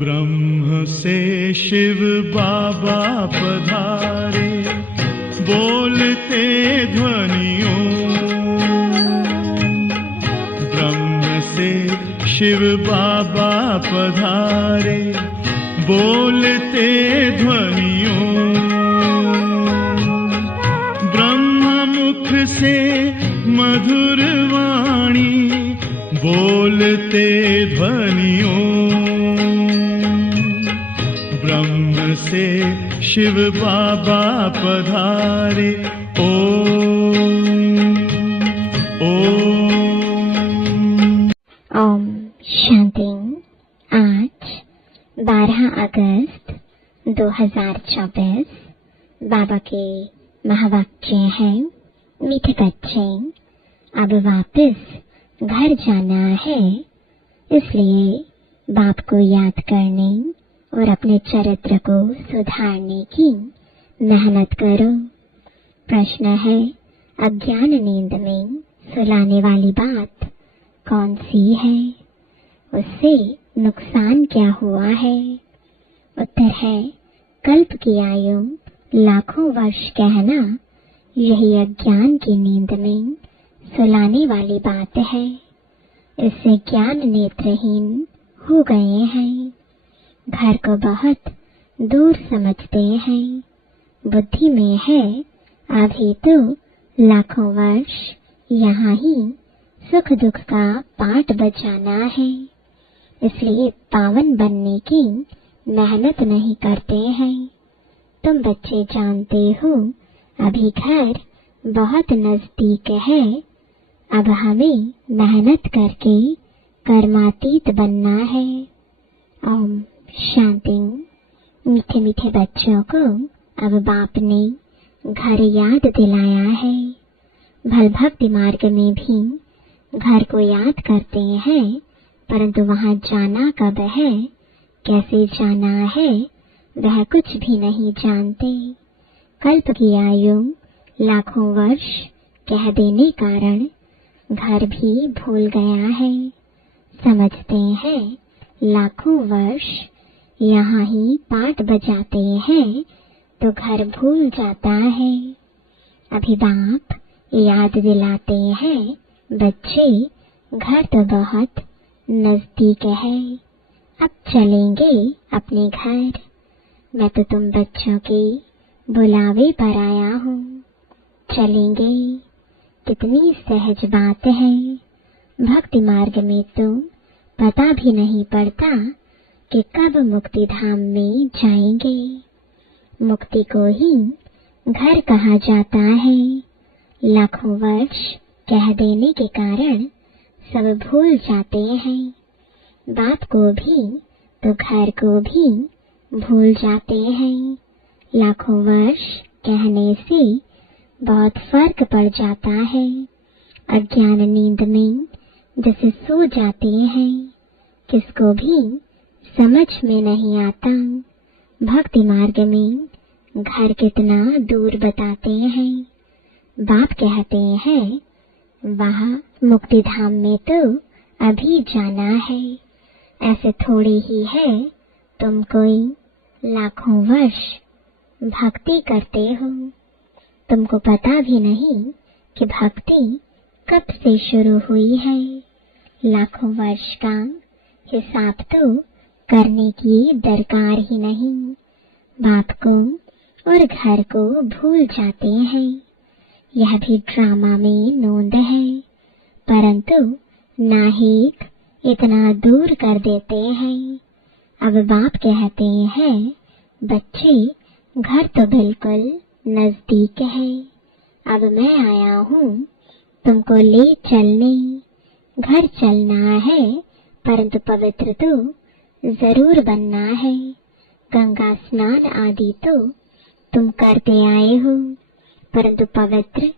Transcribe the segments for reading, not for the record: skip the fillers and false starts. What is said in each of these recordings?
ब्रह्म से शिव बाबा पधारे, बोलते ध्वनियों। ब्रह्म से शिव बाबा पधारे, बोलते ध्वनियों। ब्रह्म मुख से मधुर वाणी, बोलते ध्वनियों। ब्रह्म से शिव बाबा पधारे, ओम शांति। आज 12 अगस्त 2024 बाबा के महावाक्य हैं, मीठे बच्चे, अब वापस घर जाना है, इसलिए बाप को याद करने और अपने चरित्र को सुधारने की मेहनत करो। प्रश्न है, अज्ञान नींद में सुलाने वाली बात कौन सी है? उससे नुकसान क्या हुआ है? उत्तर है, कल्प की आयु लाखों वर्ष कहना, यही अज्ञान की नींद में सुलाने वाली बात है। इससे ज्ञान नेत्रहीन हो गए हैं, घर को बहुत दूर समझते हैं। बुद्धि में है, अभी तो लाखों वर्ष यहाँ ही सुख दुख का पाठ बजाना है, इसलिए पावन बनने की मेहनत नहीं करते हैं। तुम बच्चे जानते हो, अभी घर बहुत नजदीक है, अब हमें मेहनत करके कर्मातीत बनना है। ओम शांति। मीठे मीठे बच्चों को अब बाप ने घर याद दिलाया है। भल भक्ति मार्ग में भी घर को याद करते हैं, परंतु वहाँ जाना कब है, कैसे जाना है, वह कुछ भी नहीं जानते। कल्प की आयु लाखों वर्ष कह देने कारण घर भी भूल गया है। समझते हैं लाखों वर्ष यहाँ ही पाठ बजाते हैं तो घर भूल जाता है। अभी बाप याद दिलाते हैं, बच्चे घर तो बहुत नजदीक है, अब चलेंगे अपने घर। मैं तो तुम बच्चों के बुलावे पर आया हूँ, चलेंगे। कितनी सहज बात है। भक्ति मार्ग में तो पता भी नहीं पड़ता कि कब मुक्ति धाम में जाएंगे। मुक्ति को ही घर कहा जाता है। लाखों वर्ष कह देने के कारण सब भूल जाते हैं। बाप को भी तो घर को भी भूल जाते हैं। लाखों वर्ष कहने से बहुत फर्क पड़ जाता है। अज्ञान नींद में जैसे सो जाते हैं, किसको भी समझ में नहीं आता। भक्ति मार्ग में घर कितना दूर बताते हैं। बाप कहते हैं, वहाँ मुक्ति धाम में तो अभी जाना है। ऐसे थोड़ी ही है, तुम कोई लाखों वर्ष भक्ति करते हो, तुमको पता भी नहीं कि भक्ति कब से शुरू हुई है। लाखों वर्ष का हिसाब तो करने की दरकार ही नहीं। बाप को और घर को भूल जाते हैं। यह भी ड्रामा में नोंद है, परंतु नाहीक इतना दूर कर देते हैं। अब बाप कहते हैं, बच्चे घर तो बिल्कुल नजदीक है, अब मैं आया हूँ तुमको ले चलने। घर चलना है, परंतु पवित्र तो जरूर बनना है। गंगा स्नान आदि तो तुम करते आए हो, परंतु पवित्र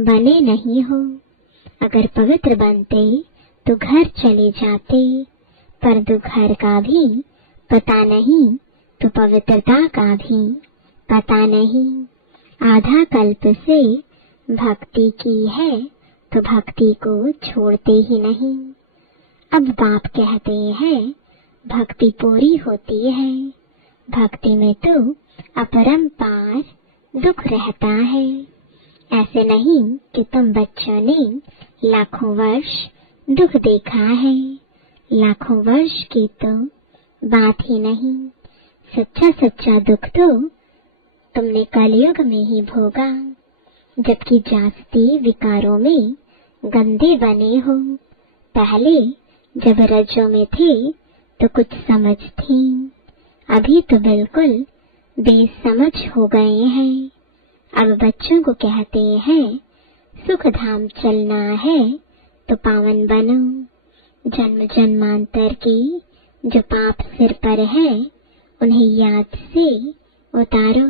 बने नहीं हो। अगर पवित्र बनते तो घर चले जाते, परंतु घर का भी पता नहीं तो पवित्रता का भी पता नहीं। आधा कल्प से भक्ति की है तो भक्ति को छोड़ते ही नहीं। अब बाप कहते हैं भक्ति पूरी होती है, भक्ति में तो अपरंपार दुख रहता है। ऐसे नहीं कि तुम बच्चों ने लाखों वर्ष दुख देखा है, लाखों वर्ष की तो बात ही नहीं। सच्चा सच्चा दुख तो तुमने कलयुग में ही भोगा, जबकि जास्ती विकारों में गंदे बने हो। पहले जब रज्जों में थे तो कुछ समझ थी, अभी तो बिल्कुल बेसमझ हो गए हैं। अब बच्चों को कहते हैं सुख धाम चलना है तो पावन बनो। जन्म जन्मांतर की जो पाप सिर पर है उन्हें याद से उतारो,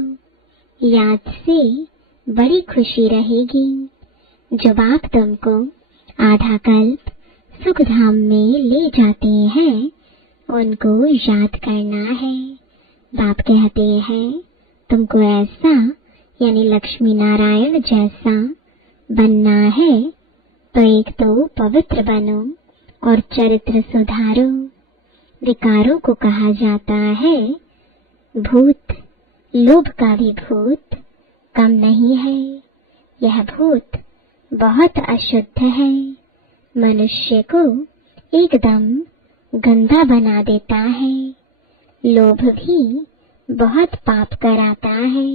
याद से बड़ी खुशी रहेगी। जो बाप तुमको आधा कल्प सुख धाम में ले जाते हैं उनको याद करना है। बाप कहते हैं तुमको ऐसा यानी लक्ष्मी नारायण जैसा बनना है तो एक तो पवित्र बनो और चरित्र सुधारो। विकारों को कहा जाता है भूत, लोभ का भी भूत कम नहीं है। यह भूत बहुत अशुद्ध है, मनुष्य को एकदम गंदा बना देता है। लोभ भी बहुत पाप कराता है।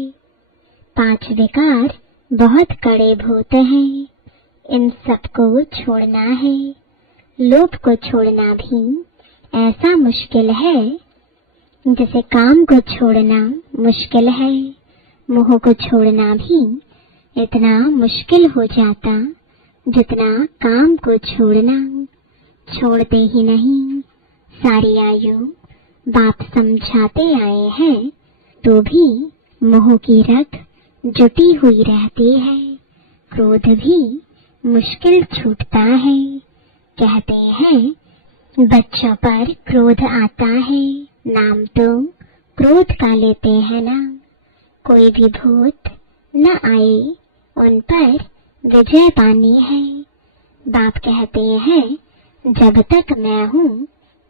5 विकार बहुत कड़े भूत हैं, इन सबको छोड़ना है। लोभ को छोड़ना भी ऐसा मुश्किल है जैसे काम को छोड़ना मुश्किल है। मोह को छोड़ना भी इतना मुश्किल हो जाता जितना काम को छोड़ना। छोड़ते ही नहीं, सारी आयु बाप समझाते आए हैं तो भी मोह की रट जुटी हुई रहती है। क्रोध भी मुश्किल छूटता है। कहते हैं बच्चों पर क्रोध आता है, नाम तो क्रोध का लेते हैं ना। कोई भी भूत न आए उन पर विजय पानी है। बाप कहते हैं जब तक मैं हूँ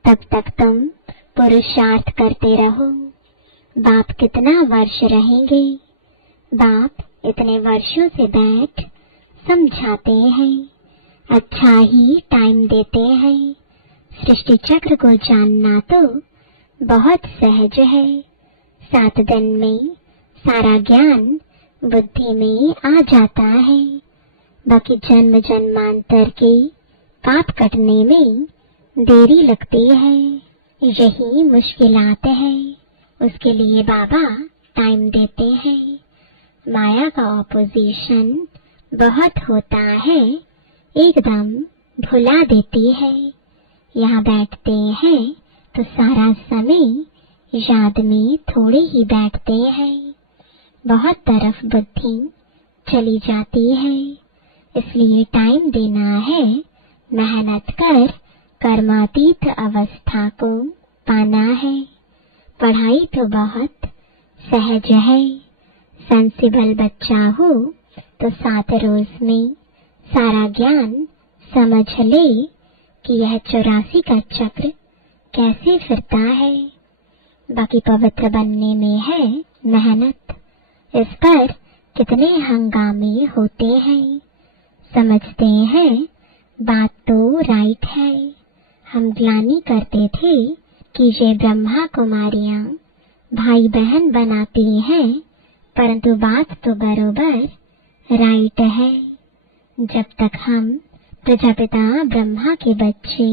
तब तक तुम पुरुषार्थ करते रहो। बाप कितना वर्ष रहेंगे? बाप इतने वर्षों से बैठ समझाते हैं, अच्छा ही टाइम देते हैं। सृष्टि चक्र को जानना तो बहुत सहज है। 7 दिन में सारा ज्ञान बुद्धि में आ जाता है। बाकी जन्म जन्मांतर के पाप कटने में देरी लगती है। यही मुश्किलात है, उसके लिए बाबा टाइम देते हैं। माया का ऑपोजिशन बहुत होता है, एकदम भुला देती है। यहाँ बैठते हैं तो सारा समय याद में थोड़े ही बैठते हैं, बहुत तरफ बुद्धि चली जाती है। इसलिए टाइम देना है, मेहनत कर कर्मातीत अवस्था को पाना है। पढ़ाई तो बहुत सहज है। सेंसिबल बच्चा हो तो 7 रोज में सारा ज्ञान समझ ले कि यह 84 का चक्र कैसे फिरता है। बाकी पवित्र बनने में है मेहनत, इस पर कितने हंगामे होते हैं। समझते हैं बात तो राइट है। हम ग्लानि करते थे कि ये ब्रह्मा कुमारियां भाई बहन बनाती हैं, परंतु बात तो बरोबर राइट है। जब तक हम प्रजापिता ब्रह्मा के बच्चे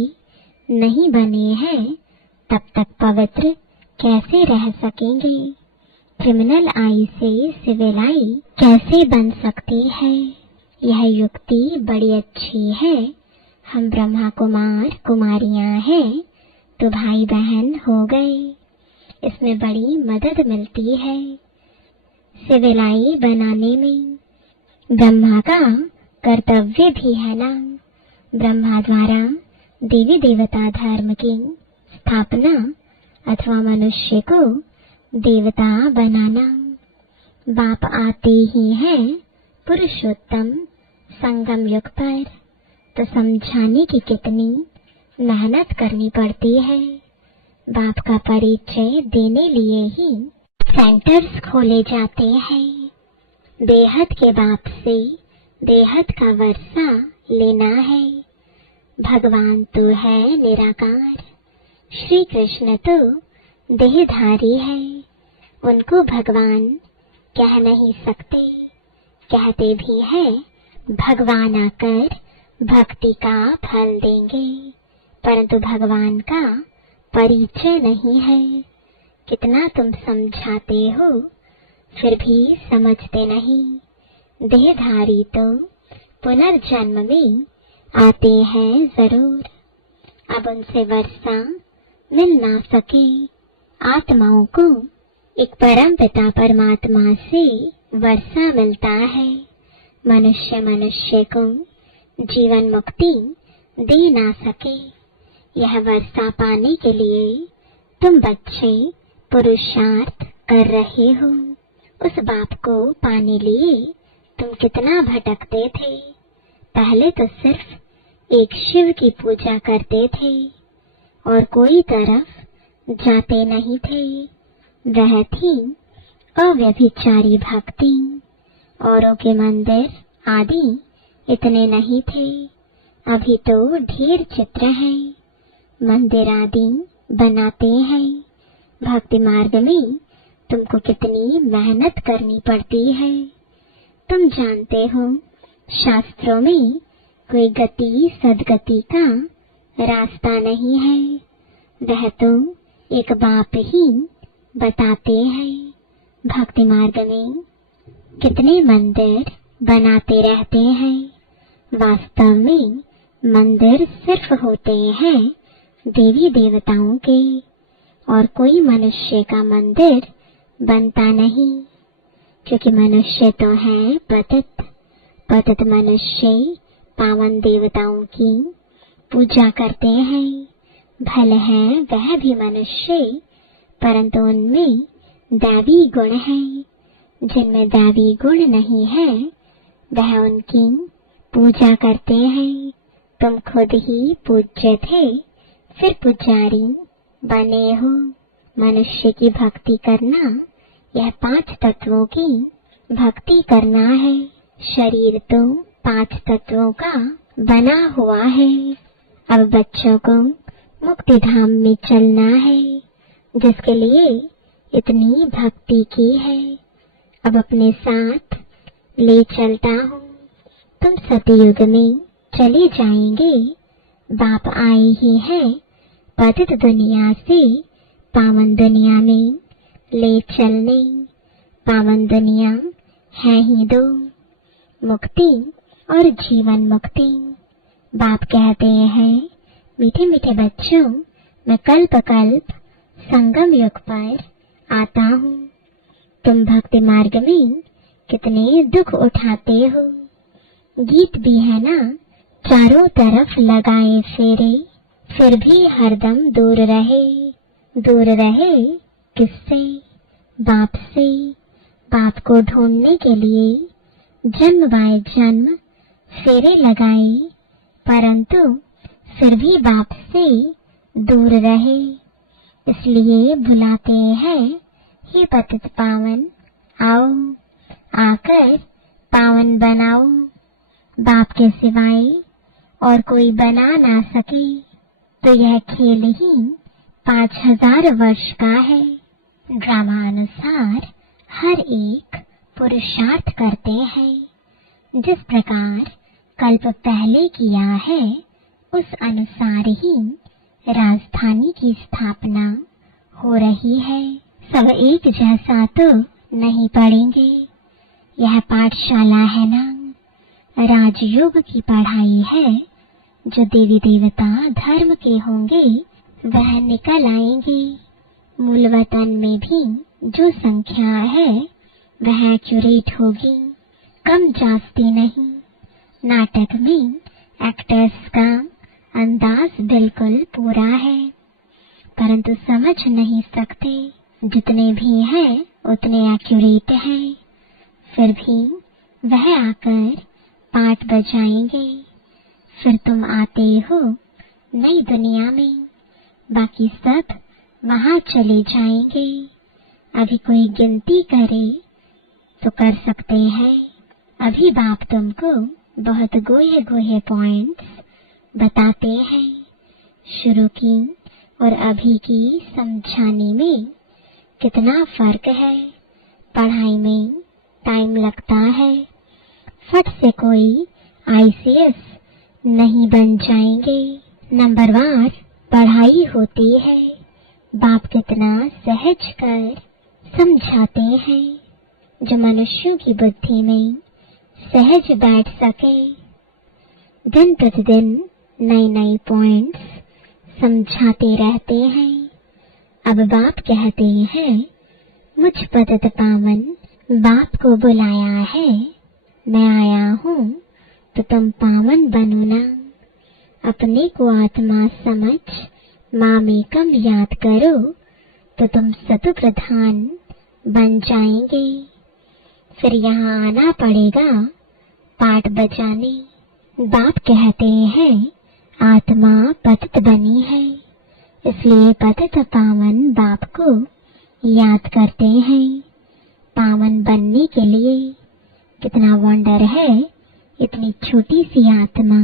नहीं बने हैं तब तक पवित्र कैसे रह सकेंगे? क्रिमिनल आई से सिविल आई कैसे बन सकती है? यह युक्ति बड़ी अच्छी है। हम ब्रह्मा कुमार कुमारियां हैं तो भाई बहन हो गए, इसमें बड़ी मदद मिलती है सिविलाई बनाने में। ब्रह्मा का कर्तव्य भी है ना। ब्रह्मा द्वारा देवी देवता धर्म की स्थापना अथवा मनुष्य को देवता बनाना। बाप आते ही हैं पुरुषोत्तम संगम युग पर, तो समझाने की कितनी मेहनत करनी पड़ती है। बाप का परिचय देने लिए ही सेंटर्स खोले जाते हैं। बेहद के बाप से बेहद का वर्षा लेना है। भगवान तो है निराकार, श्री कृष्ण तो देहधारी है। उनको भगवान कह नहीं सकते, कहते भी हैं भगवान आकर भक्ति का फल देंगे, परंतु भगवान का परिचय नहीं है। कितना तुम समझाते हो फिर भी समझते नहीं। देहधारी तो पुनर्जन्म में आते हैं जरूर, अब उनसे वर्षा मिल ना सके। आत्माओं को एक परम पिता परमात्मा से वर्षा मिलता है। मनुष्य को जीवन मुक्ति दे ना सके। यह वर्षा पाने के लिए तुम बच्चे पुरुषार्थ कर रहे हो। उस बाप को पाने लिए तुम कितना भटकते थे। पहले तो सिर्फ एक शिव की पूजा करते थे और कोई तरफ जाते नहीं थे। वह थी अव्यभिचारी भक्ति। औरों के मंदिर आदि इतने नहीं थे, अभी तो ढेर चित्र हैं। मंदिर आदि बनाते हैं। भक्ति मार्ग में तुमको कितनी मेहनत करनी पड़ती है। तुम जानते हो शास्त्रों में कोई गति सदगति का रास्ता नहीं है, वह तो एक बाप ही बताते हैं। भक्ति मार्ग में कितने मंदिर बनाते रहते हैं, वास्तव में मंदिर सिर्फ होते हैं देवी देवताओं के, और कोई मनुष्य का मंदिर बनता नहीं, क्योंकि मनुष्य तो है पतित। पतित मनुष्य पावन देवताओं की पूजा करते हैं। भले है वह भी मनुष्य, परंतु उनमें दैवी गुण है। जिनमें दैवी गुण नहीं है वह उनकी पूजा करते हैं। तुम खुद ही पूज्य थे, फिर पुजारी बने हो। मनुष्य की भक्ति करना यह 5 तत्वों की भक्ति करना है। शरीर तो 5 तत्वों का बना हुआ है। अब बच्चों को मुक्ति धाम में चलना है, जिसके लिए इतनी भक्ति की है। अब अपने साथ ले चलता हूँ। तुम सतयुग में चले जाएंगे। बाप आए ही हैं पतित दुनिया से पावन दुनिया में ले चलने। पावन दुनिया है ही 2, मुक्ति और जीवन मुक्ति। बाप कहते हैं मीठे मीठे बच्चों, मैं कल्प कल्प संगम युग पर आता हूँ। तुम भक्ति मार्ग में कितने दुख उठाते हो। गीत भी है ना, चारों तरफ लगाए फेरे, फिर भी हरदम दूर रहे। दूर रहे किससे? बाप से। बाप को ढूंढने के लिए जन्म बाय जन्म फेरे लगाए, परंतु फिर भी बाप से दूर रहे। इसलिए बुलाते हैं, हे पतित पावन आओ, आकर पावन बनाओ। बाप के सिवाय और कोई बना ना सके, तो यह खेल ही 5000 वर्ष का है। ड्रामानुसार हर एक पुरुषार्थ करते हैं। जिस प्रकार कल्प पहले किया है, उस अनुसार ही राजधानी की स्थापना हो रही है। सब एक जैसा तो नहीं पढ़ेंगे। यह पाठशाला है ना, राजयोग की पढ़ाई है। जो देवी देवता धर्म के होंगे वह निकल आएंगे। मूल वतन में भी जो संख्या है वह एक्यूरेट होगी, कम जास्ती नहीं। नाटक में एक्टर्स का अंदाज बिल्कुल पूरा है, परंतु समझ नहीं सकते। जितने भी हैं उतने एक्यूरेट हैं। फिर भी वह आकर पार्ट बजाएंगे। फिर तुम आते हो नई दुनिया में, बाकी सब वहां चले जाएंगे। अभी कोई गिनती करे तो कर सकते हैं। अभी बाप तुमको बहुत गोहे गोहे पॉइंट्स बताते हैं। शुरू की और अभी की समझाने में कितना फर्क है। पढ़ाई में टाइम लगता है। फट से कोई आईसीएस नहीं बन जाएंगे। नंबरवार पढ़ाई होती है। बाप कितना सहज कर समझाते हैं, जो मनुष्यों की बुद्धि में सहज बैठ सके। दिन प्रतिदिन नए नए पॉइंट्स समझाते रहते हैं। अब बाप कहते हैं, मुझ पतित पावन बाप को बुलाया है। मैं आया हूँ तो तुम पावन बनो ना। अपने को आत्मा समझ मामेकम याद करो तो तुम सतु प्रधान बन जाएंगे। फिर यहाँ आना पड़ेगा पाठ बजाने। बाप कहते हैं, आत्मा पतित बनी है, इसलिए पतित पावन बाप को याद करते हैं। पावन बनने के लिए कितना वंडर है। इतनी छोटी सी आत्मा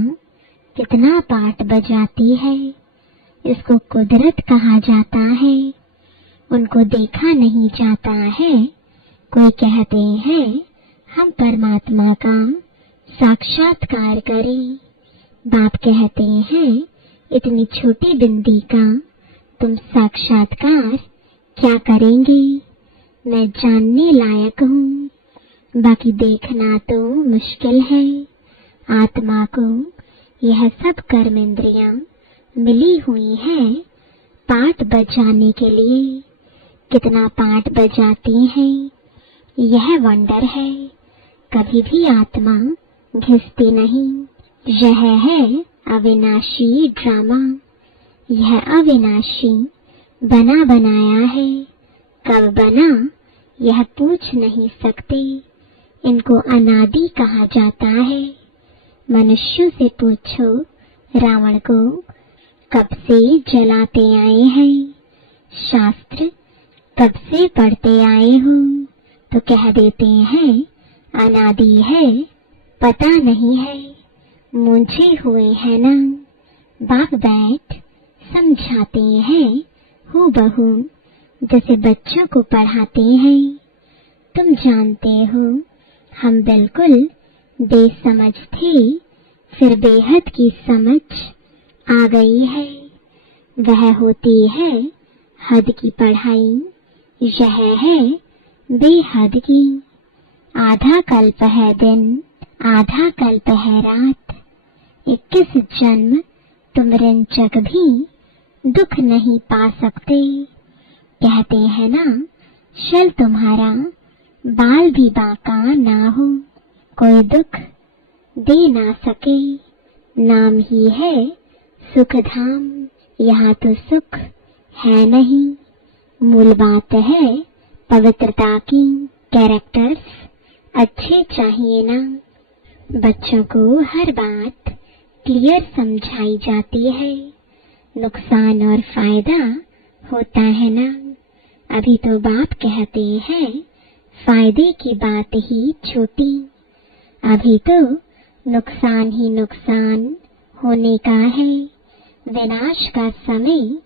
कितना पाठ बजाती है। इसको कुदरत कहा जाता है। उनको देखा नहीं जाता है। कोई कहते हैं हम परमात्मा का साक्षात्कार करें। बाप कहते हैं, इतनी छोटी बिंदी का तुम साक्षात्कार क्या करेंगे। मैं जानने लायक हूँ, बाकी देखना तो मुश्किल है। आत्मा को यह सब कर्मेंद्रियां मिली हुई हैं पाठ बजाने के लिए। कितना पाठ बजाती हैं, यह वंडर है। कभी भी आत्मा घिसती नहीं। यह है अविनाशी ड्रामा। यह अविनाशी बना बनाया है। कब बना यह पूछ नहीं सकते। इनको अनादि कहा जाता है। मनुष्यों से पूछो रावण को कब से जलाते आए हैं। शास्त्र कब से पढ़ते आए हो तो कह देते हैं अनादि है, पता नहीं है, मुझे हुए हैं ना। बाप बैठ समझाते हैं हूबहू जैसे बच्चों को पढ़ाते हैं। तुम जानते हो हम बिल्कुल बेसमझ थे, फिर बेहद की समझ आ गई है। वह होती है हद की पढ़ाई, यह है बेहद की। आधा कल्प है दिन, आधा कल्प है रात। 21 जन्म तुम रिंचक भी दुख नहीं पा सकते। कहते हैं ना, शल तुम्हारा बाल भी बांका ना हो, कोई दुख दे ना सके। नाम ही है सुख धाम, यहाँ तो सुख है नहीं। मूल बात है पवित्रता की। कैरेक्टर्स अच्छे चाहिए ना। बच्चों को हर बात क्लियर समझाई जाती है। नुकसान और फायदा होता है ना। अभी तो बाप कहते हैं फायदे की बात ही छोटी। अभी तो नुकसान ही नुकसान होने का है। विनाश का समय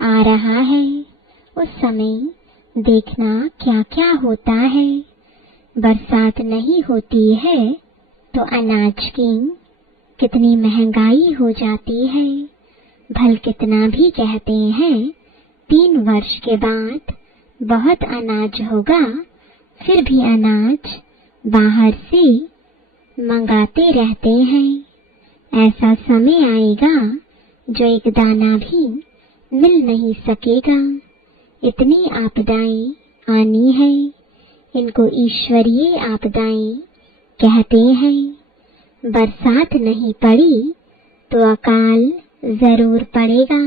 आ रहा है। उस समय देखना क्या क्या होता है। बरसात नहीं होती है तो अनाज की कितनी महंगाई हो जाती है। भल कितना भी कहते हैं 3 वर्ष के बाद बहुत अनाज होगा, फिर भी अनाज बाहर से मंगाते रहते हैं। ऐसा समय आएगा जो एक दाना भी मिल नहीं सकेगा। इतनी आपदाएं आनी है। इनको ईश्वरीय आपदाएं कहते हैं। बरसात नहीं पड़ी तो अकाल जरूर पड़ेगा।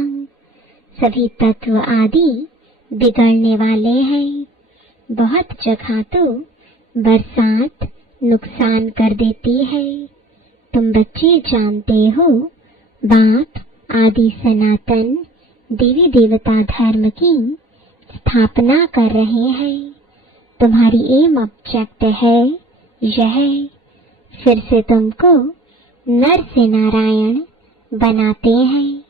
सभी तत्व आदि बिगड़ने वाले हैं। बहुत जगह तो बरसात नुकसान कर देती है। तुम बच्चे जानते हो, बाप आदि सनातन देवी देवता धर्म की स्थापना कर रहे हैं। तुम्हारी एम ऑब्जेक्ट है यह, फिर से तुमको नर से नारायण बनाते हैं।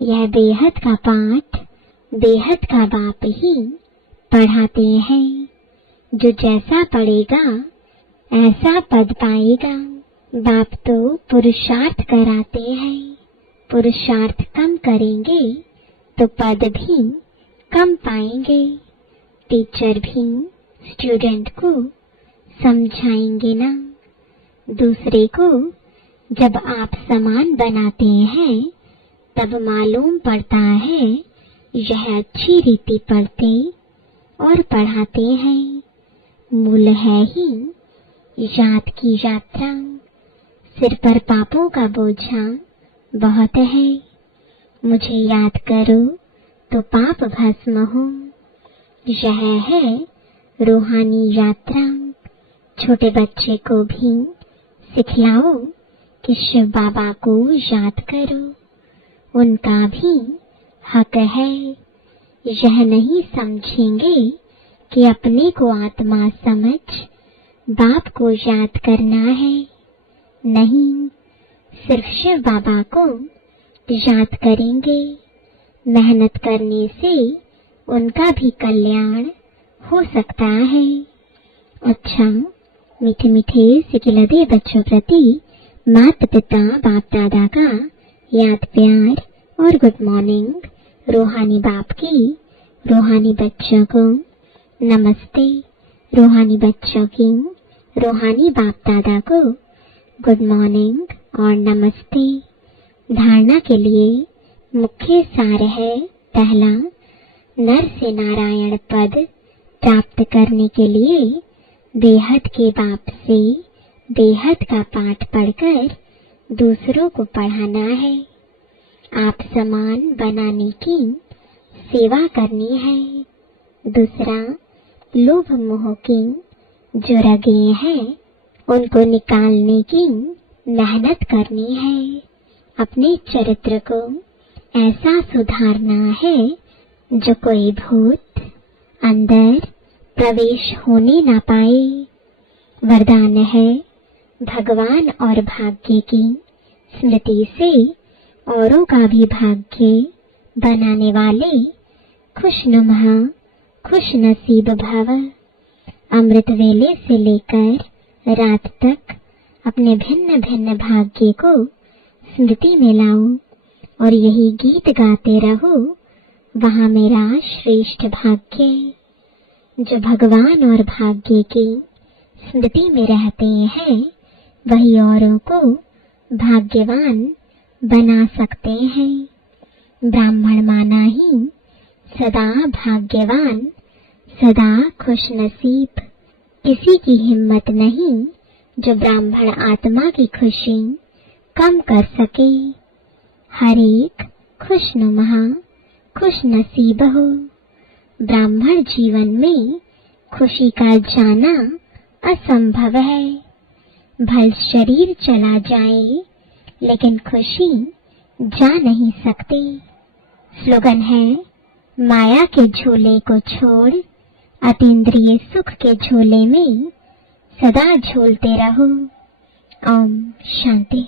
यह बेहद का पाठ बेहद का बाप ही पढ़ाते हैं। जो जैसा पढ़ेगा ऐसा पद पाएगा। बाप तो पुरुषार्थ कराते हैं। पुरुषार्थ कम करेंगे तो पद भी कम पाएंगे। टीचर भी स्टूडेंट को समझाएंगे ना। दूसरे को जब आप समान बनाते हैं तब मालूम पड़ता है यह अच्छी रीति पढ़ते और पढ़ाते हैं। मूल है ही याद की यात्रा। सिर पर पापों का बोझा बहुत है। मुझे याद करो तो पाप भस्म हो। यह है रूहानी यात्रा। छोटे बच्चे को भी सिखलाओ कि शिव बाबा को याद करो। उनका भी हक है। यह नहीं समझेंगे कि अपने को आत्मा समझ बाप को याद करना है। नहीं, सिर्फ शिव बाबा को याद करेंगे। मेहनत करने से उनका भी कल्याण हो सकता है। अच्छा, मीठे मीठे सिकिलदे बच्चों प्रति माता पिता बाप दादा का याद प्यार और गुड मॉर्निंग। रूहानी बाप की रूहानी बच्चों को नमस्ते। रूहानी बच्चों की रूहानी बाप दादा को गुड मॉर्निंग और नमस्ते। धारणा के लिए मुख्य सार है, पहला, नर से नारायण पद प्राप्त करने के लिए बेहद के बाप से बेहद का पाठ पढ़कर दूसरों को पढ़ाना है। आप समान बनाने की सेवा करनी है। दूसरा, लोभ मोह की जो रगे हैं उनको निकालने की मेहनत करनी है। अपने चरित्र को ऐसा सुधारना है जो कोई भूत अंदर प्रवेश होने ना पाए। वरदान है, भगवान और भाग्य की स्मृति से औरों का भी भाग्य बनाने वाले खुशनुमा खुश नसीब भव। अमृत वेले से लेकर रात तक अपने भिन्न भिन्न भाग्य को स्मृति में लाओ और यही गीत गाते रहो, वहाँ मेरा श्रेष्ठ भाग्य। जो भगवान और भाग्य की स्मृति में रहते हैं वही औरों को भाग्यवान बना सकते हैं। ब्राह्मण माना ही सदा भाग्यवान, सदा खुश नसीब। किसी की हिम्मत नहीं जो ब्राह्मण आत्मा की खुशी कम कर सके। हर एक खुशनुमा खुश नसीब हो। ब्राह्मण जीवन में खुशी का जाना असंभव है। भल शरीर चला जाए लेकिन खुशी जा नहीं सकती। स्लोगन है, माया के झूले को छोड़ अतीन्द्रिय सुख के झूले में सदा झूलते रहो। ओम शांति।